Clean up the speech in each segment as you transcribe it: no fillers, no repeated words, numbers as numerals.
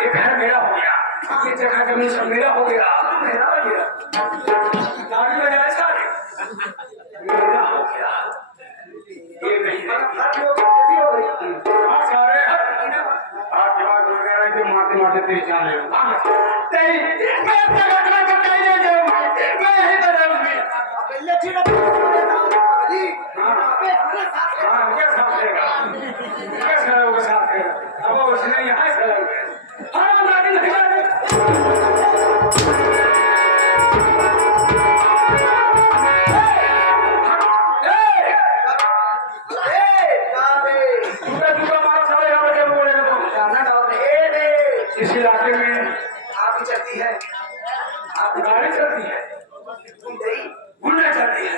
ये घर मेरा हो गया, ये जगह जमीन सब मेरा हो गया, मेरा हो गया, गाड़ी में जाए सारे मेरा हो गया, ये नहीं सारे आप दिमाग में कह रहे थे मारते मारते तेरी जान ले तेरी मैं जगह बताइए जो मैं यही करूंगी अब उसने यहाँ से इस इलाके में आपकी चलती है, आपकी गाड़ी चलती है, गुंडा चलती है।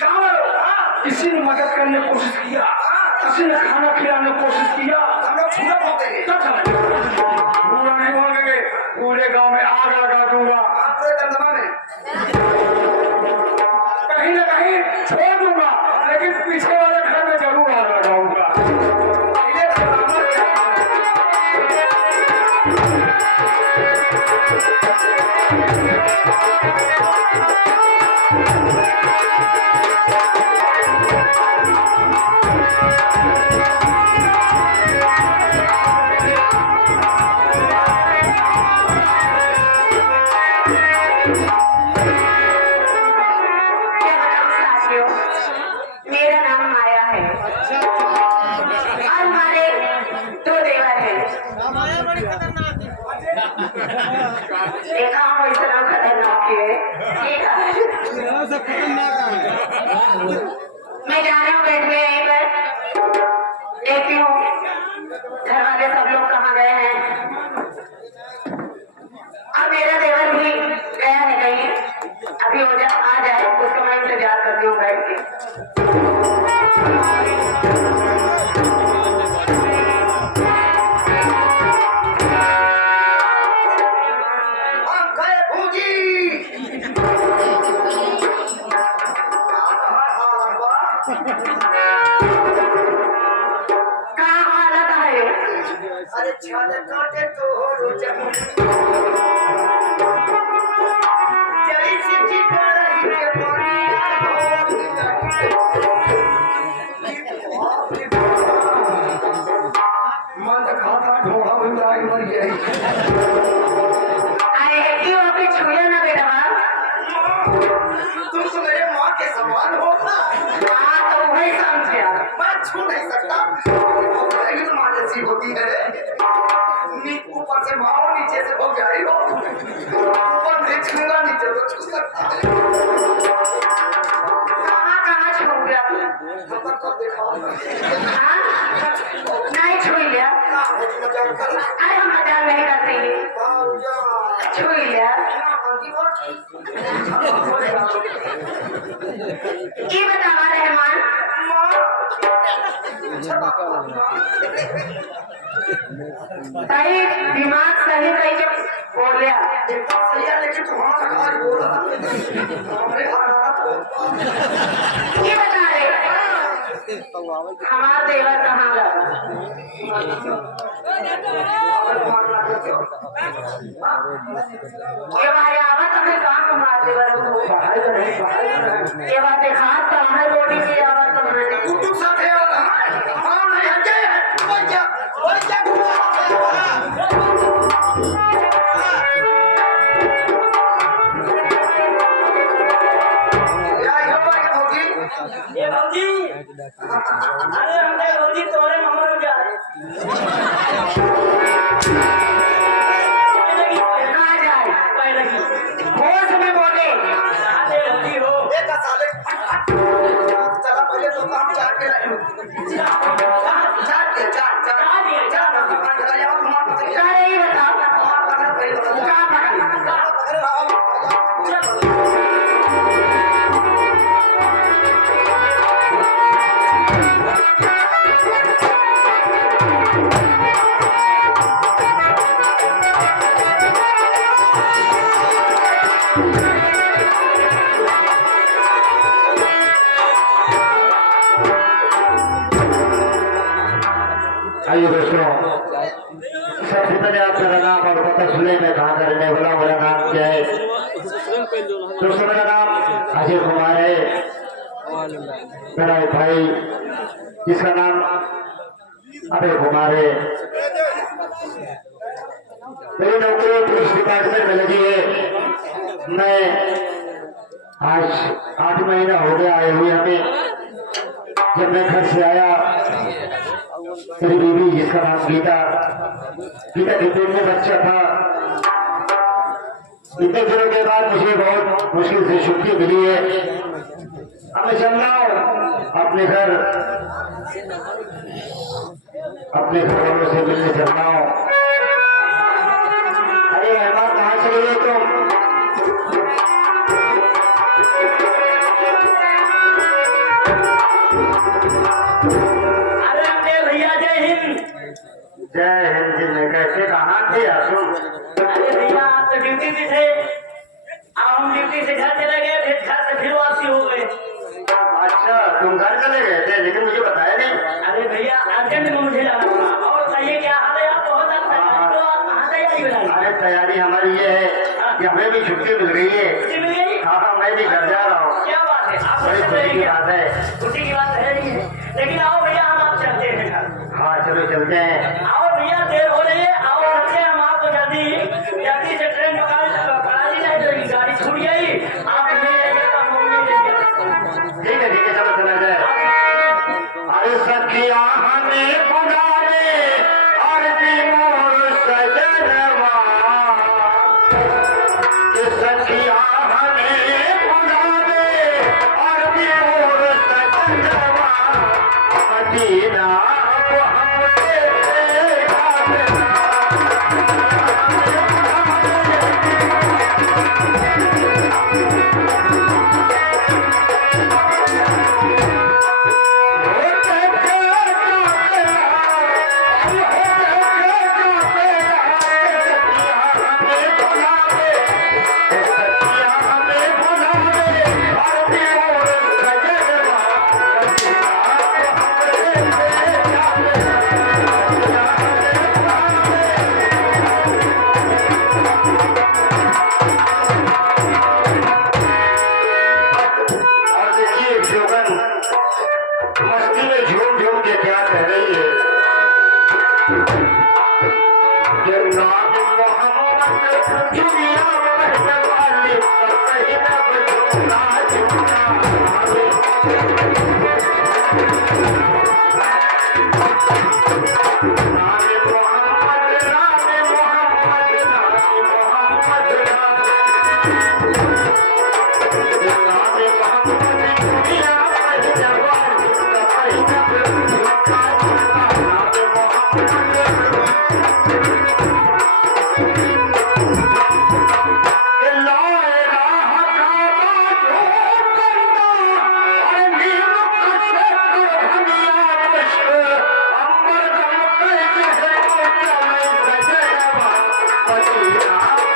गाँव वालों किसी ने मदद करने की कोशिश किया, किसी ने खाना खिलाने की कोशिश किया, हम लोग पूरा नहीं बोलेंगे, पूरे गांव में आग लगा दूंगा, कहीं ना कहीं छोड़ दूंगा, लेकिन पीछे वाले घर में जरूर आग लगाऊंगा। मैं जा रही हूँ बैठ में यहीं पर देखती हूँ घर वाले सब लोग कहाँ गए हैं और मेरा देवर भी गया है कहीं, अभी हो जा आ जाए उसका मैं इंतजार करती हूँ बैठ के। अरे छाल काटे तो हो जैसे कि करही के मन खाता ढोहा बुलाई मर गई। अरे क्यों अभी छुए ना बेटा, तुम तो मेरे माँ के समान हो ना। हाँ तो वही समझे, मैं छू नहीं सकता, माँ जैसी होती है, ऊपर से माँ हो नीचे से हो गया ही हो, ऊपर से छूगा नीचे तो छू सकता है। कहाँ छू गया देखा नहीं छू लिया, अरे हम मजाक नहीं करते छू लिया। ये बतावा रहमान सही दिमाग सही बोलिया एकदम सही है, लेकिन तू वहां से कहाँ बोल रहा हमारे हरारत हो। ये बता रहे हमारा देवर कहाँ लगा ये भाई आवत हमें कहाँ तुम्हारा देवर ये बात देखा तो हमें रोटी की आवत तुम्हारी कुटुंब साथे वाला हाँ नहीं हटे वही क्या ये भौजी अरे हमने भौजी तोरे नंबर हो जा कहाँ जाए पहले की होश में बोले अरे भौजी हो एक साले चला पहले तो काम चाट के लाए चाट अरे ये बताओ कहाँ पकड़ आइए दोस्तों, सबसे पहले आप मेरा नाम और पता सुने मैं कहाँ का रहने वाला, मेरा नाम क्या है दोस्तों? मेरा नाम अजय कुमार है। मेरा एक भाई जिसका नाम अभय कुमार है। मेरी नौकरी पुलिस डिपार्टमेंट में लगी है। मैं आज 8 महीना हो गया आए हुए हमें। जब मैं घर से आया मेरी बीवी जिसका नाम गीता के पेट में बच्चा था। इतने दिनों के बाद मुझे बहुत मुश्किल से छुट्टी मिली है। अब मैं चल रहा हूँ अपने घर वालों से मिलने चल रहा हूँ। अरे मेहमान कहाँ चले गए तुम? जय हिंद जी में कैसे कहाँ थे आसू? अरे भैया आप तो ड्यूटी पे थे, हम ड्यूटी से घर चले गए, फिर घर से फिर वापसी हो गए। अच्छा तुम घर चले गए थे लेकिन मुझे बताया नहीं। अरे भैया अर्जेंट में मुझे जाना पड़ा। और बताइए क्या हाल है? आप बहुत कहाँ तैयारी बनाई? अरे तैयारी हमारी ये है कि हमें भी छुट्टी मिल गई है। छुट्टी मिल गई? हाँ मैं भी घर जा रहा हूँ। क्या बात है, आप बड़ी खुशी की बात है। खुशी की बात है नहीं है, लेकिन आओ भैया हम आप चलते हैं घर। हाँ चलो चलते हैं। आओ भैया देर हो रही है, आओ रखते हैं हम आपको जल्दी से ट्रेन पकड़ा दी जाए, गाड़ी छूट गई आप नहीं जाइएगा, हम नहीं जाइएगा। ठीक है चलो चला जाए। अरे सखिया हमें बुलावे और मोर सजनवा, सखिया हमें बुलावे और मोर सजनवा, मदीना को हम तेरे गाना। मस्ती में झूम झूम के क्या कह रही है? नाम मोहम्मद दुनिया पहले वाली कहीं ना झूमना झूमना। Yeah.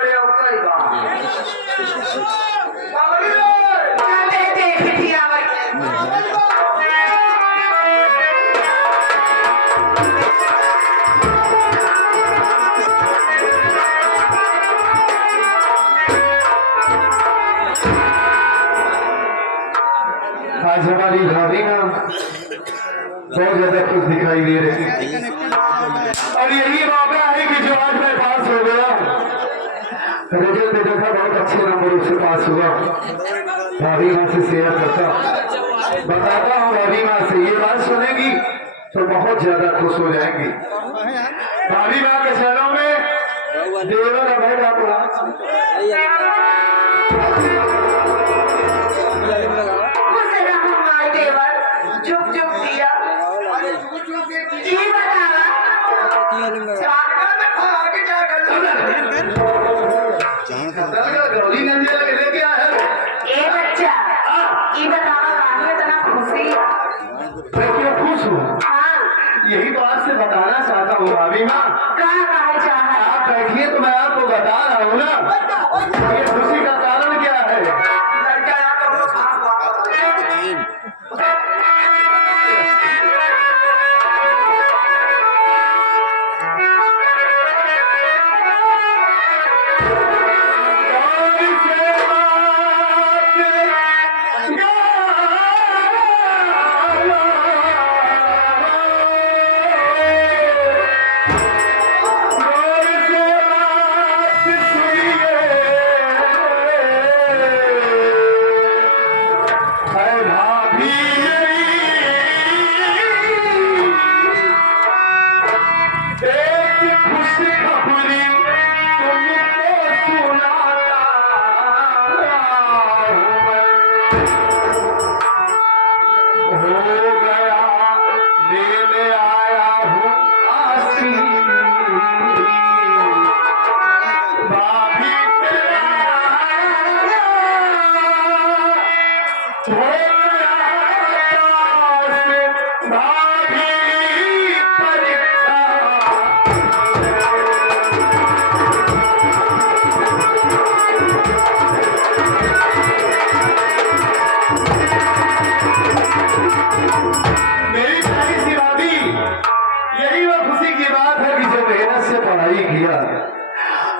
बड़े और कई बात चले देख दिया भाई आज हमारी भाभी ना बहुत ज्यादा खुश दिखाई दे रही है और यही मौका है कि जो आज मैं पास हो गया रिजल्ट में देखा बहुत अच्छे नंबर से पास हुआ। भाभी माँ से शेयर करता बताता हूँ, भाभी माँ से ये बात सुनेगी तो बहुत ज्यादा खुश हो जाएंगी। भाभी माँ के चरणों में देवर अभय का प्रणाम। खुश रहो हमारे देवर जुग जुग दिया अरे झूठ झूठ के की ये बतावा चाका में भाग जा गौरी नंदी लगे लेके आया है। ए बच्चा ये बतावा काहे इतना खुशी मैं क्यों खुश हूँ? हाँ यही तो आपसे बताना चाहता हूँ भाभी माँ। कहा कहे चाहा आप बैठिए तो मैं आपको बता रहा हूँ ना ये खुशी का कारण क्या है। लड़का यहाँ का वो खास बात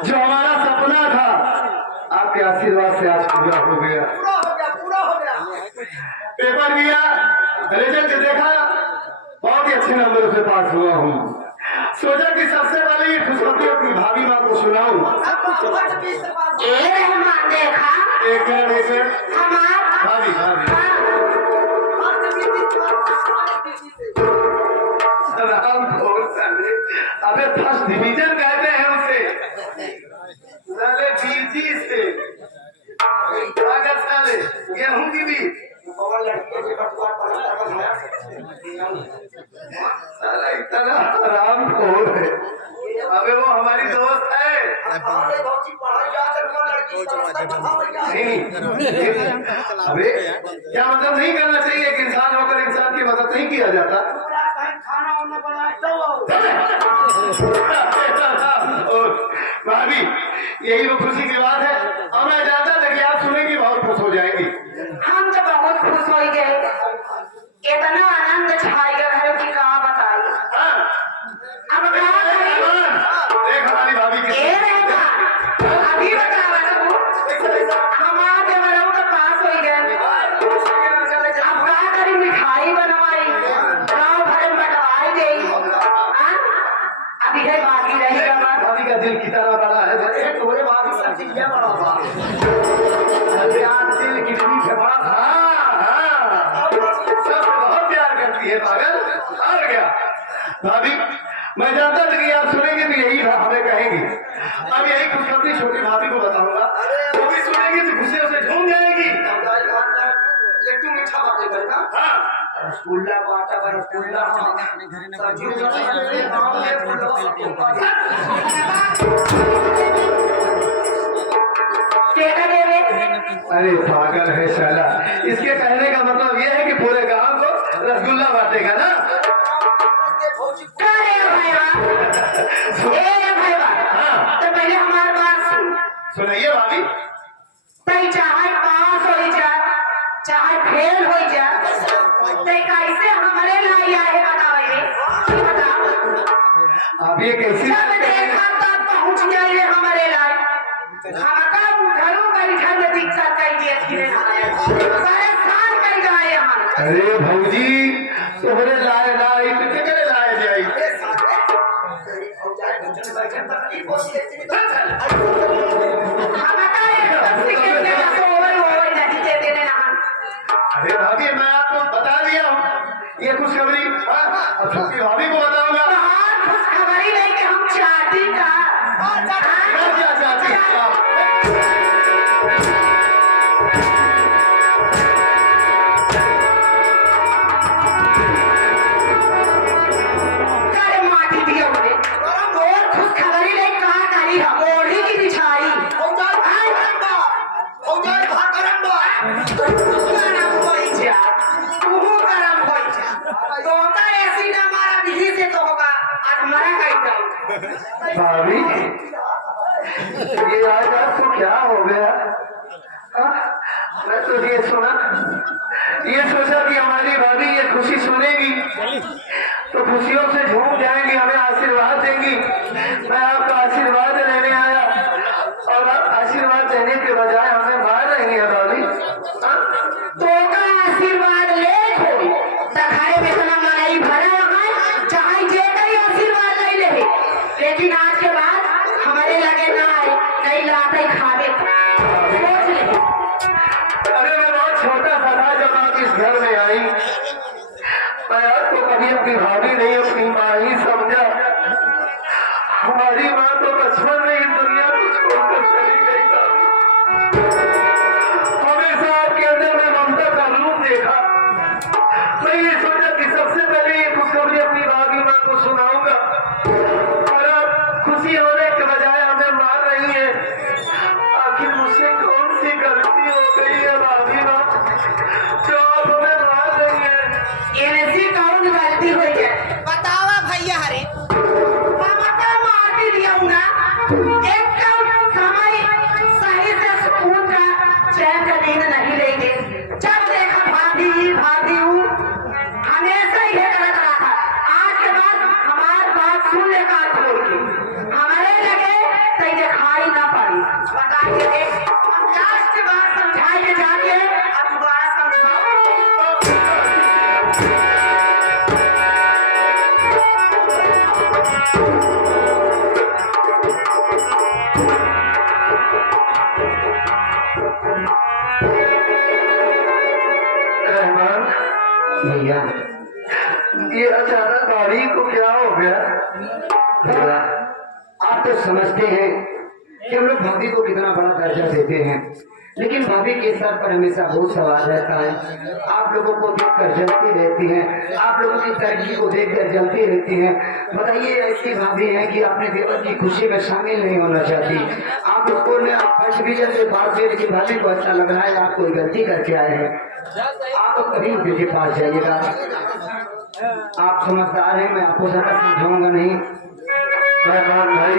जो हमारा सपना था आपके आशीर्वाद से आज पूरा हो गया। पूरा हो गया पेपर दिया, रिजल्ट देखा, बहुत ही अच्छे नंबर से पास हुआ हूँ। सोचा कि सबसे पहले ये खुशखबरी अपनी भाभी माँ को सुनाऊं। ए रहमान देखा एक मिनट हमार भाभी भाभी राम खोल साले, अबे फर्स्ट डिवीजन कहते हैं उसे साले बीजी से अगर साले गेहूं की भी साला इतना राम खोल है। अबे वो हमारी दोस्त है। नहीं अबे क्या मतलब नहीं करना चाहिए? एक इंसान होकर इंसान की मदद नहीं किया जाता। खाना वाना बनाए तो भाभी यही वो खुशी की बात है और मैं जानता था कि आप सुनेंगी बहुत खुश हो जाएंगी। हम तो बहुत खुश हो गए, इतना आनंद छाएगा घर की कहा बताई। हाँ, अब क्या करें? देख हमारी भाभी की ए रहमान अभी बतावा तू हमार देवरों के पास हो गए। अब क्या करी? मिठाई बनवाई, गाँव भर में बंटवाई गई। हाँ? अभी है बाकी रहेगा बस। भाभी का दिल कितना बड़ा है। थोड़े बाद ही सब चीज क्या बड़ा हुआ अरे आज दिल किडनी से बड़ा था। सबसे बहुत प्यार करती है पागल। हार गया भाभी, मैं जानता था कि आप सुनेंगे तो यही हमें कहेंगे। अब यही खुशखबरी छोटी भाभी को बताऊंगा, वो भी सुनेंगी तो खुशियों से झूम जाएगी। लड्डू मीठा बातें करना हाँ रसगुल्ला बाटा पर रसगुल्ला केका देवे अरे पागल है साला, इसके कहने का मतलब यह है कि पूरे गांव को रसगुल्ला बांटेगा ना। क्या रे भाईवा? ए भाईवा, तो पहले हमारे पास सुनाइए भाभी। तई चाहे पास हो जा चाहे फेल हो जा तई कैसे हमारे लाई आए बतावे रे बताओ। अब ये कैसी जब देखा तब पहुंच गए रे हमारे लाई हमका घरों बैठा में दिक्कत कर दिए थी परेशान कर गए हम। अरे भौजी तोहरे लाए लाई तो केकरे लाए जाई। हमका ये ओवर ओवर नहीं दे देने ना। अरे भाभी मैं आपको बता दिया हूँ ये खुशखबरी अब सबकी भाभी को बताऊंगा। और खुशखबरी नहीं कि हम चाहती का मैं क्या चाहती हूँ? करे माटी दिया उन्हें और खुशखबरी नहीं कहा करी हम ओढ़ी की बिछाई गरम होई जा तू गरम होई जा तो का ऐसी ना मारा बिजली से तो होगा आज मरा गई जाओ। भाभी ये आज आपको क्या हो गया? हाँ? मैं तो ये सुना ये सोचा कि हमारी भाभी ये खुशी सुनेगी तो खुशियों से झूम जाएंगी हमें आशीर्वाद देंगी। मैं आपका आशीर्वाद लेने आया और आप आशीर्वाद देने के बजाय हमें मार रही है भाभी। हाँ? तो का आशीर्वाद ले खोई तखारे में इतना मलाई भरा है चाहे जे कई आशीर्वाद ले ले लेकिन आज के बाद हमारे लगे ना आए कई लाते खावे सोच ले। अरे मैं बहुत छोटा सा था जब आप इस घर में आई। मैं आपको कभी अपनी भाभी नहीं अपनी माँ ही समझा। हमारी माँ तो बचपन में ही दुनिया को छोड़कर चली गई था। हमेशा आपके अंदर मैं ममता का रूप देखा। मैं ये सोचा कि सबसे पहले ये खुशखबरी अपनी भाभी माँ को सुनाऊंगा और अब खुशी होने के बजाय हमें मार रही है। आखिर मुझसे कौन सी गलती हो गई है भाभी माँ जो आप हमें मार रही है? ऐसी कौन गलती हुई है बतावा भैया हरे हमका मार दिया ना एक समय सही से सुकून का चैन का नींद नहीं लेंगे जब देखा भाभी भाभी हमेशा ये करता रहा था। आज के बाद हमारी बात सुन ले कान खोल के हमारे लगे सही दिखाई ना पड़ी बताइए हम लास्ट बार समझाए के जाके अब दोबारा समझाओ। रहमान भैया ये अचानक भाभी को क्या हो गया? भैया आप तो समझते हैं कि हम लोग भाभी को कितना बड़ा दर्जा देते हैं लेकिन भाभी के सर पर हमेशा बहुत सवाल रहता है। आप लोगों को देखकर जलती रहती हैं, आप लोगों की तरक्की को देखकर जलती रहती हैं। बताइए ऐसी भाभी है कि अपने देवर की खुशी में शामिल नहीं होना चाहती। आप स्कूल में फर्स्ट डिवीजन से पास हुए लेकिन भाभी को अच्छा लग रहा है आप कोई गलती करके आए हैं। आप कभी उनके के पास जाइएगा। आप समझदार हैं, मैं आपको ज्यादा समझाऊंगा नहीं। रहमान भाई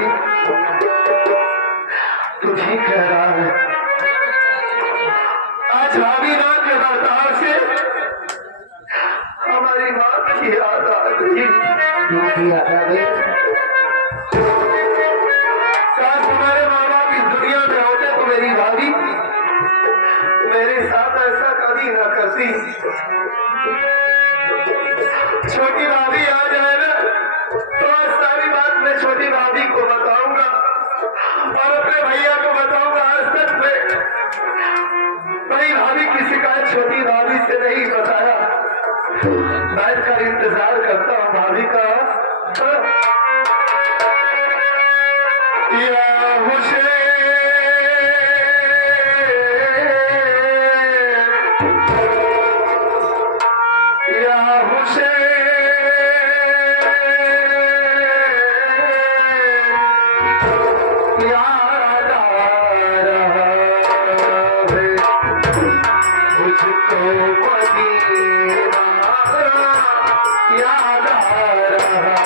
तू ठीक कह रहा है। आज भाभी माँ के बर्ताव से हमारी माँ की याद आ गई। माँ की याद आ गई। काश हमारे माँ बाप इस दुनिया में होते तो मेरी भाभी मेरे साथ ऐसा कभी ना करती। छोटी भाभी आ जाए ना तो आज सारी बात मैं छोटी भाभी को बताऊंगा और अपने भैया को बताऊंगा। आज तक मैं बड़ी भाभी की शिकायत छोटी भाभी से नहीं बताया। बैठकर इंतजार करता हूँ भाभी का। या हुसैन या हुसैन याद आ रहा है मुझको मदीना याद आ रहा है।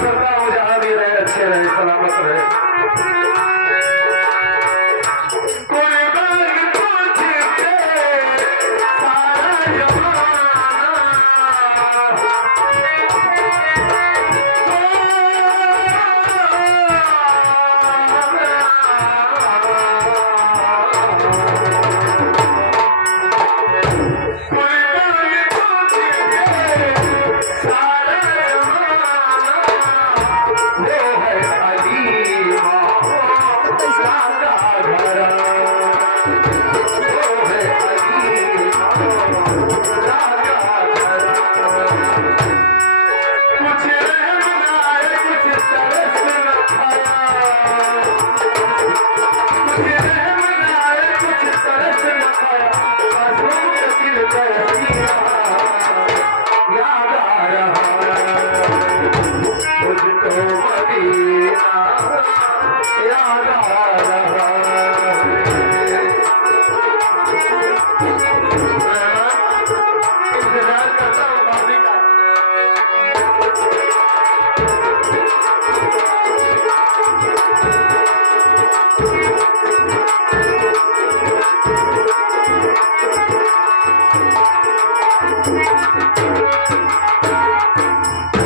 करता हूँ जहाँ भी रहे अच्छे रहे सलामत रहे कोई बात पूछ के सारा जमाना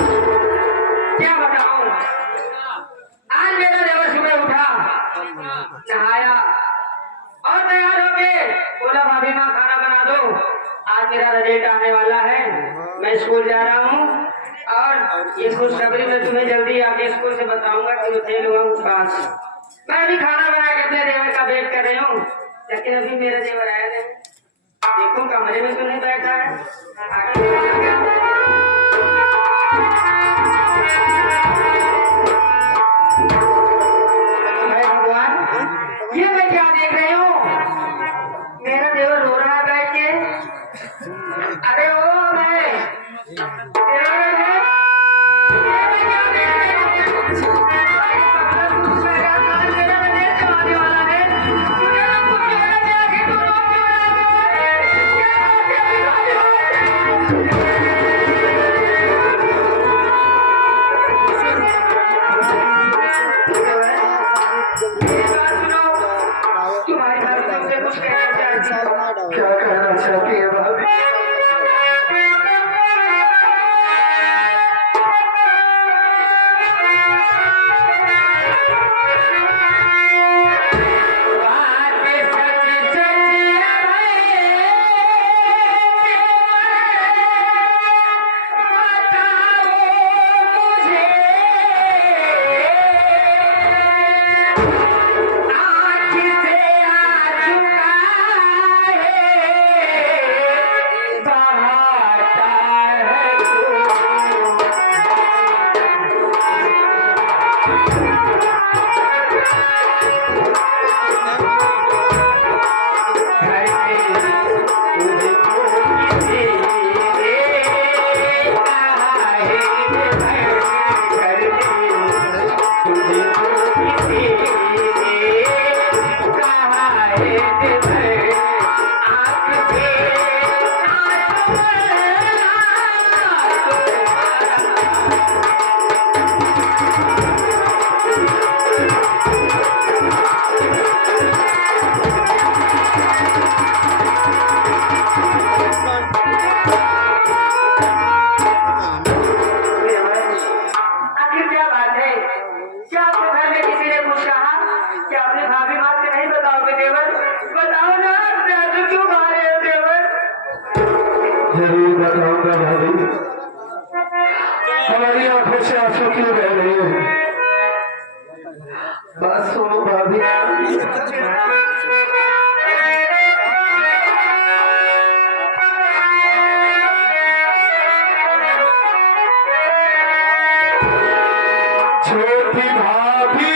क्या बताऊं आज मेरा देवर सुबह उठा नहाया और तैयार होके बोला भाभी माँ खाना बना दो आज मेरा रिजल्ट आने वाला है मैं स्कूल जा रहा हूँ और ये खुशखबरी मैं तुम्हें जल्दी आके स्कूल से बताऊंगा कि मैं फेल हुआ हूँ पास मैं अभी खाना बना के अपने देवर का वेट कर रही हूँ लेकिन अभी मेरा देवर आया नहीं देखो कमरे में तो नहीं बैठा है भगवान ये मैं क्या देख रही हूँ मेरा देवर रो रहा है बैठ के अरे ओ मैं तुम्हारी बात तुमसे कुछ कहना चाहती हूँ क्या कहना चाहती है भाभी जरूर बताऊंगा भाभी हमारी आंखों से आंसू क्यों बह रही है बात सुनो भाभी छोटी भाभी